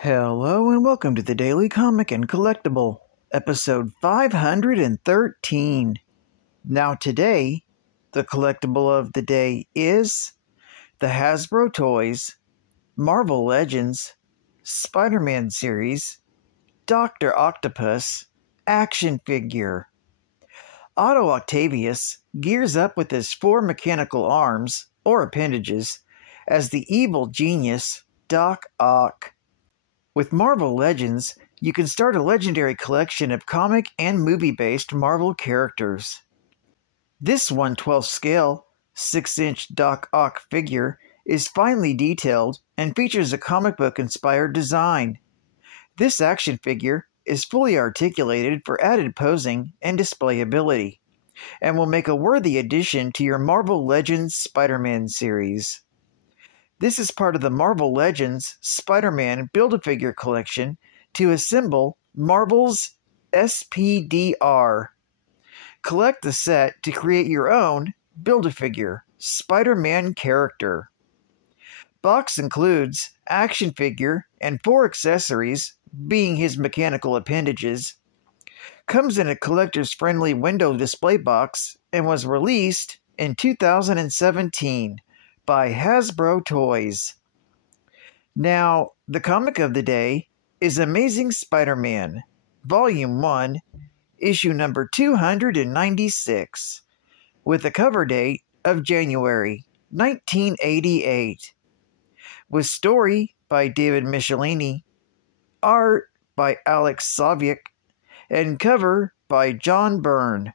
Hello and welcome to the Daily Comic and Collectible, episode 513. Now today, the collectible of the day is the Hasbro Toys, Marvel Legends, Spider-Man series, Dr. Octopus, action figure. Otto Octavius gears up with his 4 mechanical arms, or appendages, as the evil genius Doc Ock. With Marvel Legends, you can start a legendary collection of comic and movie-based Marvel characters. This 1/12 scale, 6-inch Doc Ock figure is finely detailed and features a comic book-inspired design. This action figure is fully articulated for added posing and displayability, and will make a worthy addition to your Marvel Legends Spider-Man series. This is part of the Marvel Legends Spider-Man Build-A-Figure collection to assemble Marvel's SPDR. Collect the set to create your own Build-A-Figure Spider-Man character. Box includes action figure and 4 accessories, being his mechanical appendages. Comes in a collector's friendly window display box and was released in 2017. By Hasbro Toys. Now, the comic of the day is Amazing Spider-Man, Volume 1, issue number 296, with a cover date of January 1988, with story by David Michelinie, art by Alex Saviuk, and cover by John Byrne.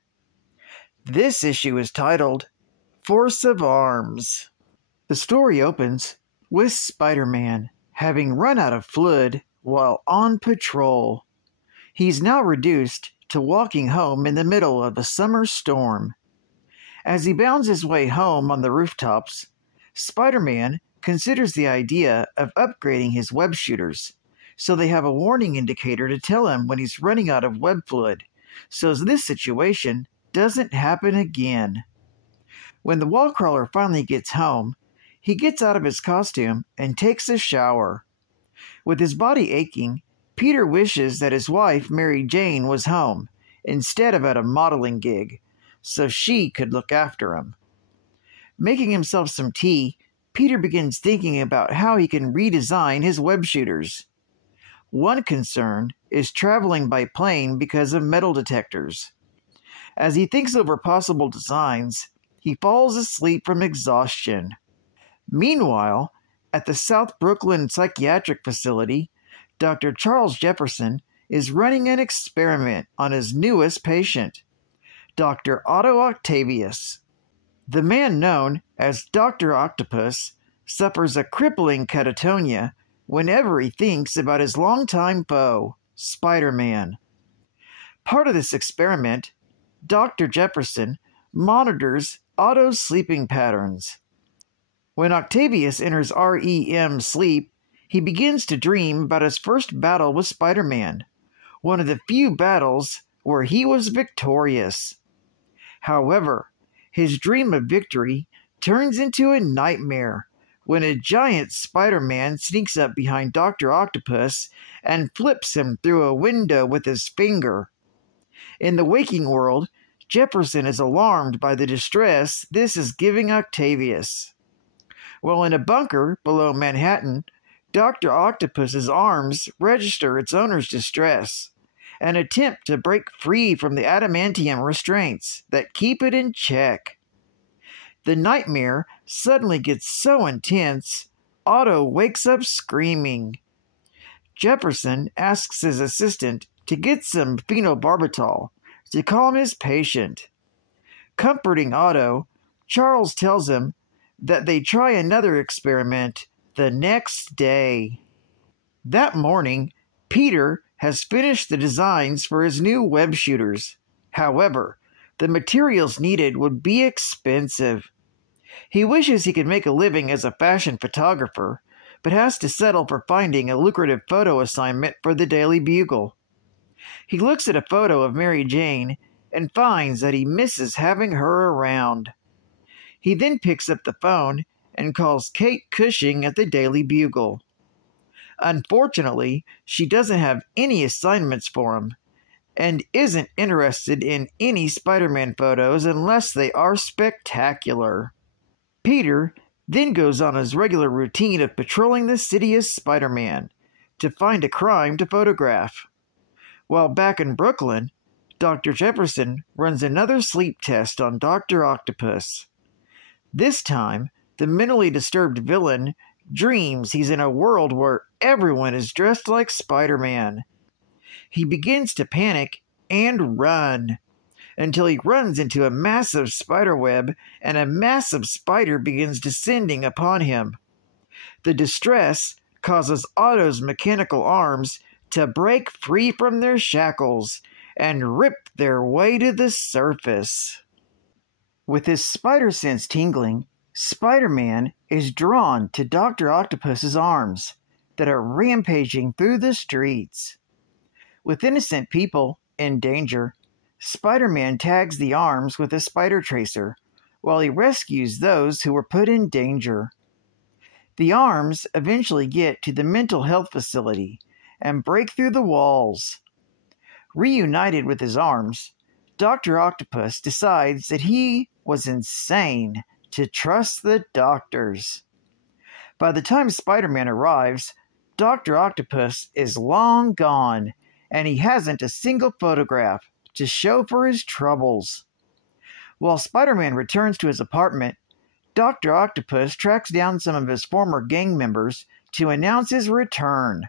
This issue is titled Force of Arms. The story opens with Spider-Man having run out of fluid while on patrol. He's now reduced to walking home in the middle of a summer storm. As he bounds his way home on the rooftops, Spider-Man considers the idea of upgrading his web shooters, so they have a warning indicator to tell him when he's running out of web fluid, so this situation doesn't happen again. When the wall crawler finally gets home, he gets out of his costume and takes a shower. With his body aching, Peter wishes that his wife, Mary Jane, was home instead of at a modeling gig, so she could look after him. Making himself some tea, Peter begins thinking about how he can redesign his web shooters. One concern is traveling by plane because of metal detectors. As he thinks over possible designs, he falls asleep from exhaustion. Meanwhile, at the South Brooklyn Psychiatric Facility, Dr. Charles Jefferson is running an experiment on his newest patient, Dr. Otto Octavius. The man known as Dr. Octopus suffers a crippling catatonia whenever he thinks about his longtime foe, Spider-Man. Part of this experiment, Dr. Jefferson monitors Otto's sleeping patterns. When Octavius enters REM sleep, he begins to dream about his first battle with Spider-Man, one of the few battles where he was victorious. However, his dream of victory turns into a nightmare when a giant Spider-Man sneaks up behind Dr. Octopus and flips him through a window with his finger. In the waking world, Jefferson is alarmed by the distress this is giving Octavius. While in a bunker below Manhattan, Dr. Octopus's arms register its owner's distress and attempt to break free from the adamantium restraints that keep it in check. The nightmare suddenly gets so intense, Otto wakes up screaming. Jefferson asks his assistant to get some phenobarbital to calm his patient. Comforting Otto, Charles tells him that they try another experiment the next day. That morning, Peter has finished the designs for his new web shooters. However, the materials needed would be expensive. He wishes he could make a living as a fashion photographer, but has to settle for finding a lucrative photo assignment for the Daily Bugle. He looks at a photo of Mary Jane and finds that he misses having her around. He then picks up the phone and calls Kate Cushing at the Daily Bugle. Unfortunately, she doesn't have any assignments for him, and isn't interested in any Spider-Man photos unless they are spectacular. Peter then goes on his regular routine of patrolling the city as Spider-Man to find a crime to photograph. While back in Brooklyn, Dr. Jefferson runs another sleep test on Dr. Octopus. This time, the mentally disturbed villain dreams he's in a world where everyone is dressed like Spider-Man. He begins to panic and run until he runs into a massive spider web and a massive spider begins descending upon him. The distress causes Otto's mechanical arms to break free from their shackles and rip their way to the surface. With his spider sense tingling, Spider-Man is drawn to Dr. Octopus's arms that are rampaging through the streets. With innocent people in danger, Spider-Man tags the arms with a spider tracer while he rescues those who were put in danger. The arms eventually get to the mental health facility and break through the walls. Reunited with his arms, Dr. Octopus decides that he was insane to trust the doctors. By the time Spider-Man arrives, Dr. Octopus is long gone, and he hasn't a single photograph to show for his troubles. While Spider-Man returns to his apartment, Dr. Octopus tracks down some of his former gang members to announce his return.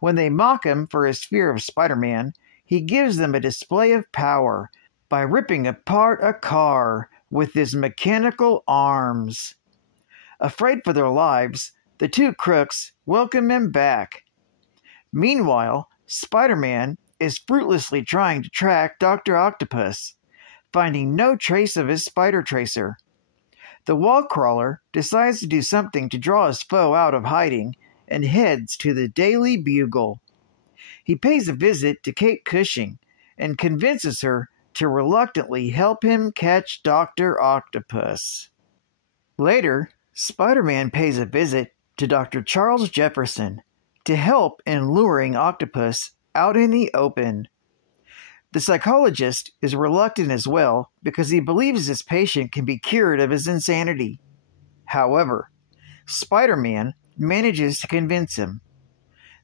When they mock him for his fear of Spider-Man, he gives them a display of power by ripping apart a car with his mechanical arms. Afraid for their lives, the two crooks welcome him back. Meanwhile, Spider-Man is fruitlessly trying to track Dr. Octopus, finding no trace of his spider tracer. The wall crawler decides to do something to draw his foe out of hiding and heads to the Daily Bugle. He pays a visit to Kate Cushing and convinces her to reluctantly help him catch Dr. Octopus. Later, Spider-Man pays a visit to Dr. Charles Jefferson to help in luring Octopus out in the open. The psychologist is reluctant as well because he believes his patient can be cured of his insanity. However, Spider-Man manages to convince him.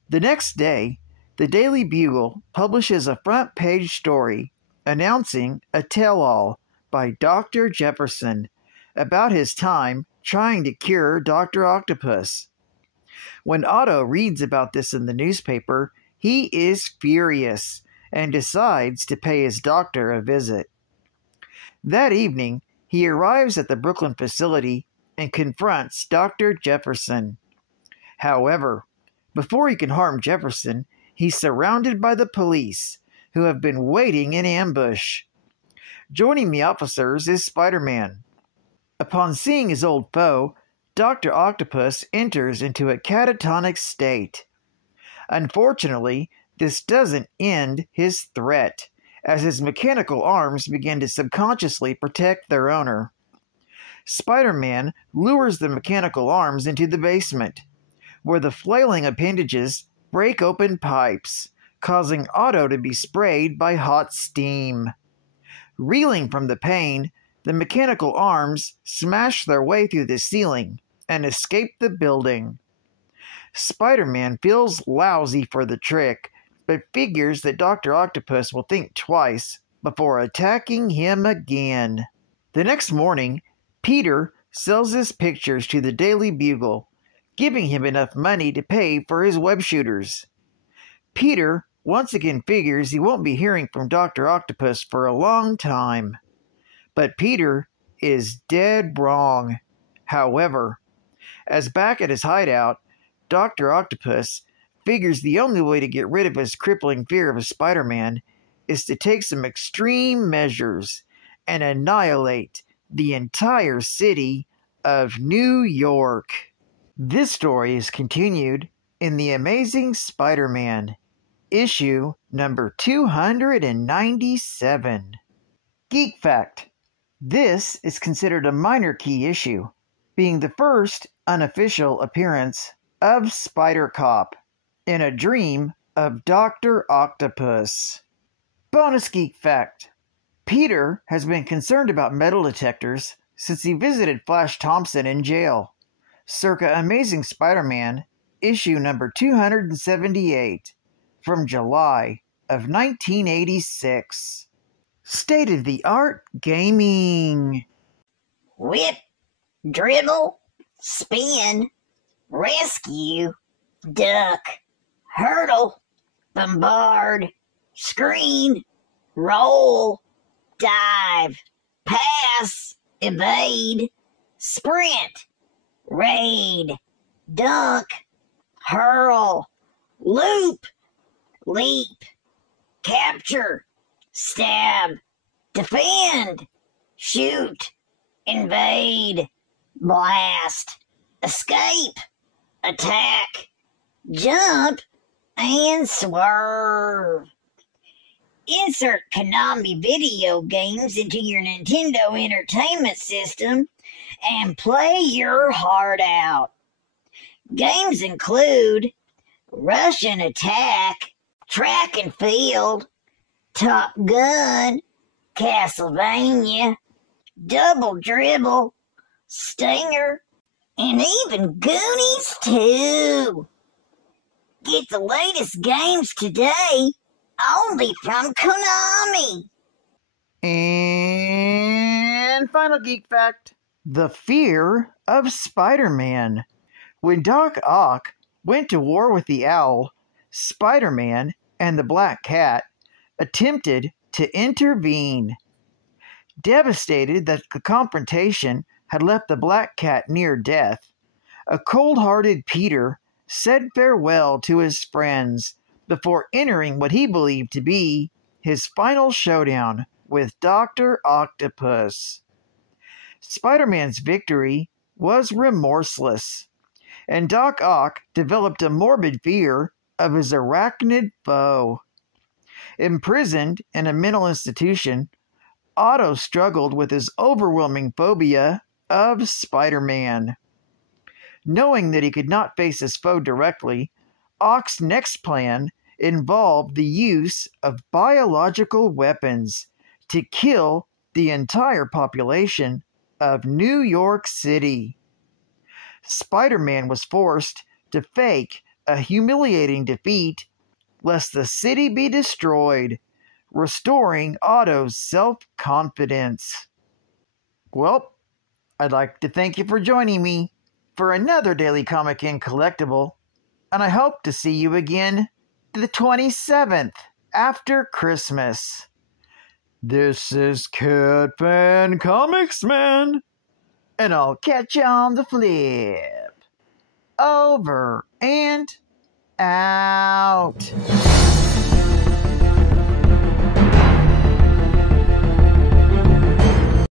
The next day, the Daily Bugle publishes a front-page story announcing a tell-all by Dr. Jefferson about his time trying to cure Dr. Octopus. When Otto reads about this in the newspaper, he is furious and decides to pay his doctor a visit. That evening, he arrives at the Brooklyn facility and confronts Dr. Jefferson. However, before he can harm Jefferson, he's surrounded by the police, who have been waiting in ambush. Joining the officers is Spider-Man. Upon seeing his old foe, Dr. Octopus enters into a catatonic state. Unfortunately, this doesn't end his threat, as his mechanical arms begin to subconsciously protect their owner. Spider-Man lures the mechanical arms into the basement, where the flailing appendages break open pipes, causing Otto to be sprayed by hot steam. Reeling from the pain, the mechanical arms smash their way through the ceiling and escape the building. Spider-Man feels lousy for the trick, but figures that Dr. Octopus will think twice before attacking him again. The next morning, Peter sells his pictures to the Daily Bugle, giving him enough money to pay for his web shooters. Peter once again figures he won't be hearing from Dr. Octopus for a long time. But Peter is dead wrong. However, as back at his hideout, Dr. Octopus figures the only way to get rid of his crippling fear of Spider-Man is to take some extreme measures and annihilate the entire city of New York. This story is continued in The Amazing Spider-Man, issue number 297. Geek Fact: this is considered a minor key issue, being the first unofficial appearance of Spider Cop in a dream of Dr. Octopus. Bonus Geek Fact: Peter has been concerned about metal detectors since he visited Flash Thompson in jail. Circa Amazing Spider-Man, issue number 278, from July of 1986. State-of-the-art gaming. Whip, dribble, spin, rescue, duck, hurdle, bombard, screen, roll, dive, pass, evade, sprint, raid, dunk, hurl, loop, leap, capture, stab, defend, shoot, invade, blast, escape, attack, jump, and swerve. Insert Konami video games into your Nintendo Entertainment System and play your heart out. Games include Russian Attack, Track and Field, Top Gun, Castlevania, Double Dribble, Stinger, and even Goonies 2. Get the latest games today, only from Konami. And final geek fact: the fear of Spider-Man. When Doc Ock went to war with the Owl, Spider-Man and the Black Cat attempted to intervene. Devastated that the confrontation had left the Black Cat near death, a cold-hearted Peter said farewell to his friends before entering what he believed to be his final showdown with Dr. Octopus. Spider-Man's victory was remorseless, and Doc Ock developed a morbid fear of his arachnid foe. Imprisoned in a mental institution, Otto struggled with his overwhelming phobia of Spider-Man. Knowing that he could not face his foe directly, Ock's next plan involved the use of biological weapons to kill the entire population of New York City. Spider-Man was forced to fake a humiliating defeat lest the city be destroyed, restoring Otto's self-confidence. Well, I'd like to thank you for joining me for another Daily Comic and Collectible, and I hope to see you again the 27th after Christmas. This is Catman Comics Man, and I'll catch you on the flip. Over and out.